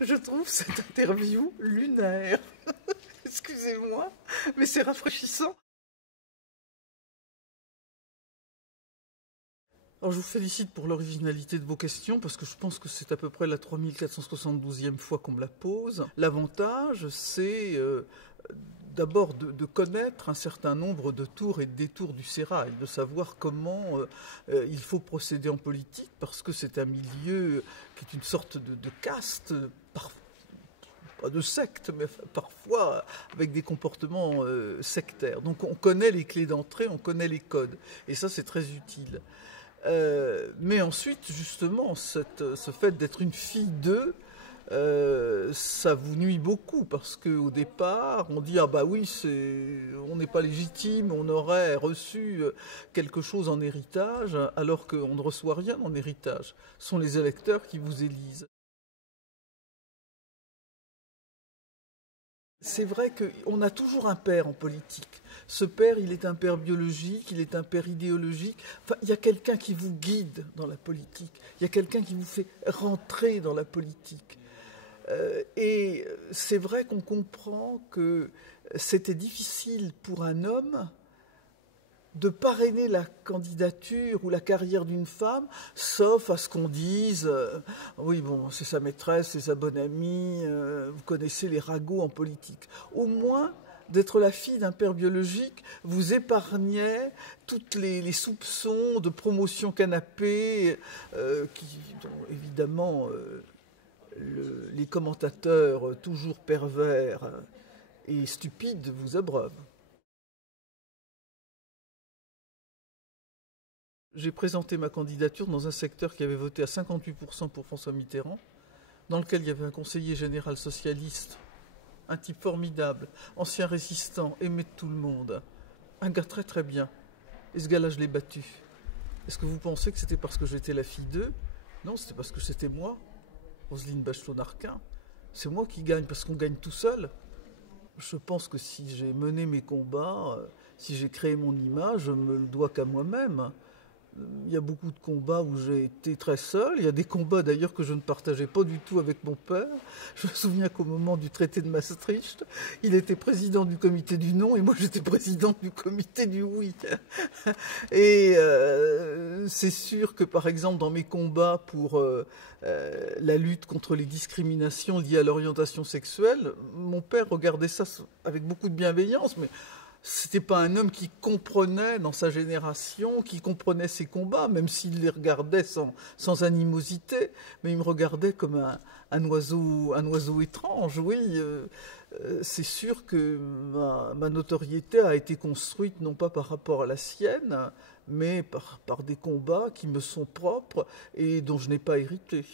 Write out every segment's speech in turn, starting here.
Je trouve cette interview lunaire. Excusez-moi, mais c'est rafraîchissant. Alors, je vous félicite pour l'originalité de vos questions, parce que je pense que c'est à peu près la 3472e fois qu'on me la pose. L'avantage, c'est d'abord de connaître un certain nombre de tours et de détours du sérail, de savoir comment il faut procéder en politique, parce que c'est un milieu qui est une sorte de caste, pas de secte, mais parfois avec des comportements sectaires. Donc on connaît les clés d'entrée, on connaît les codes, et ça c'est très utile. Mais ensuite, justement, ce fait d'être une fille d'eux, ça vous nuit beaucoup, parce qu'au départ, on dit « Ah bah oui, on n'est pas légitime, on aurait reçu quelque chose en héritage », alors qu'on ne reçoit rien en héritage. Ce sont les électeurs qui vous élisent. C'est vrai qu'on a toujours un père en politique. Ce père, il est un père biologique, il est un père idéologique. Enfin, il y a quelqu'un qui vous guide dans la politique. Il y a quelqu'un qui vous fait rentrer dans la politique. Et c'est vrai qu'on comprend que c'était difficile pour un homme de parrainer la candidature ou la carrière d'une femme, sauf à ce qu'on dise oui, bon, c'est sa maîtresse, c'est sa bonne amie, vous connaissez les ragots en politique. Au moins, d'être la fille d'un père biologique vous épargnait tous les soupçons de promotion canapé dont évidemment les commentateurs toujours pervers et stupides vous abreuvent. J'ai présenté ma candidature dans un secteur qui avait voté à 58% pour François Mitterrand, dans lequel il y avait un conseiller général socialiste, un type formidable, ancien résistant, aimé de tout le monde, un gars très très bien. Et ce gars-là, je l'ai battu. Est-ce que vous pensez que c'était parce que j'étais la fille d'eux? Non, c'était parce que c'était moi, Roselyne Bachelot-Narquin. C'est moi qui gagne, parce qu'on gagne tout seul. Je pense que si j'ai mené mes combats, si j'ai créé mon image, je ne me le dois qu'à moi-même. Il y a beaucoup de combats où j'ai été très seul. Il y a des combats d'ailleurs que je ne partageais pas du tout avec mon père. Je me souviens qu'au moment du traité de Maastricht, il était président du comité du non et moi j'étais présidente du comité du oui. Et c'est sûr que par exemple dans mes combats pour la lutte contre les discriminations liées à l'orientation sexuelle, mon père regardait ça avec beaucoup de bienveillance, mais c'était pas un homme qui comprenait dans sa génération, qui comprenait ses combats, même s'il les regardait sans animosité, mais il me regardait comme un oiseau étrange. Oui, c'est sûr que ma notoriété a été construite non pas par rapport à la sienne, mais par des combats qui me sont propres et dont je n'ai pas hérité.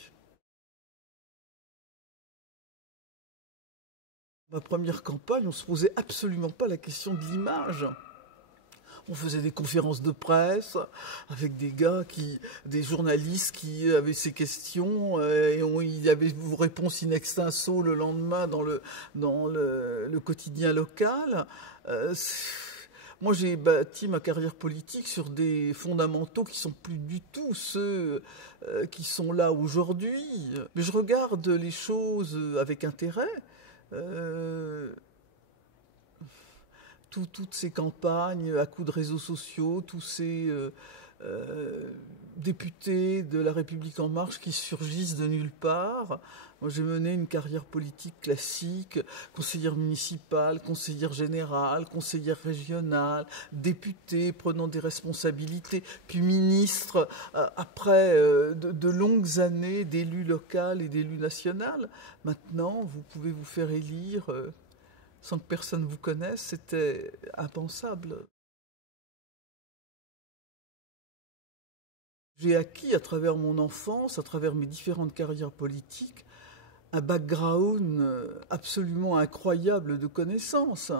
Ma première campagne, on ne se posait absolument pas la question de l'image. On faisait des conférences de presse avec des journalistes qui avaient ces questions et il y avait vos réponses in extenso le lendemain dans le quotidien local. Moi, j'ai bâti ma carrière politique sur des fondamentaux qui sont plus du tout ceux qui sont là aujourd'hui. Mais je regarde les choses avec intérêt. Toutes ces campagnes à coups de réseaux sociaux, tous ces députés de La République En Marche qui surgissent de nulle part. Moi, j'ai mené une carrière politique classique, conseillère municipale, conseillère générale, conseillère régionale, députée, prenant des responsabilités, puis ministre, après de longues années d'élu local et d'élu national. Maintenant, vous pouvez vous faire élire sans que personne vous connaisse, c'était impensable. J'ai acquis à travers mon enfance, à travers mes différentes carrières politiques, un background absolument incroyable de connaissances.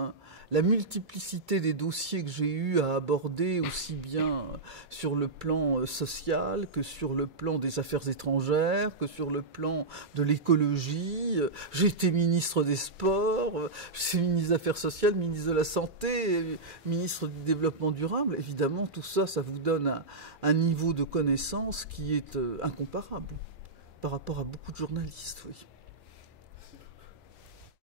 La multiplicité des dossiers que j'ai eu à aborder, aussi bien sur le plan social que sur le plan des affaires étrangères, que sur le plan de l'écologie. J'ai été ministre des Sports, j'ai été ministre des Affaires sociales, ministre de la Santé, ministre du Développement durable. Évidemment, tout ça, ça vous donne un niveau de connaissance qui est incomparable. par rapport à beaucoup de journalistes, oui.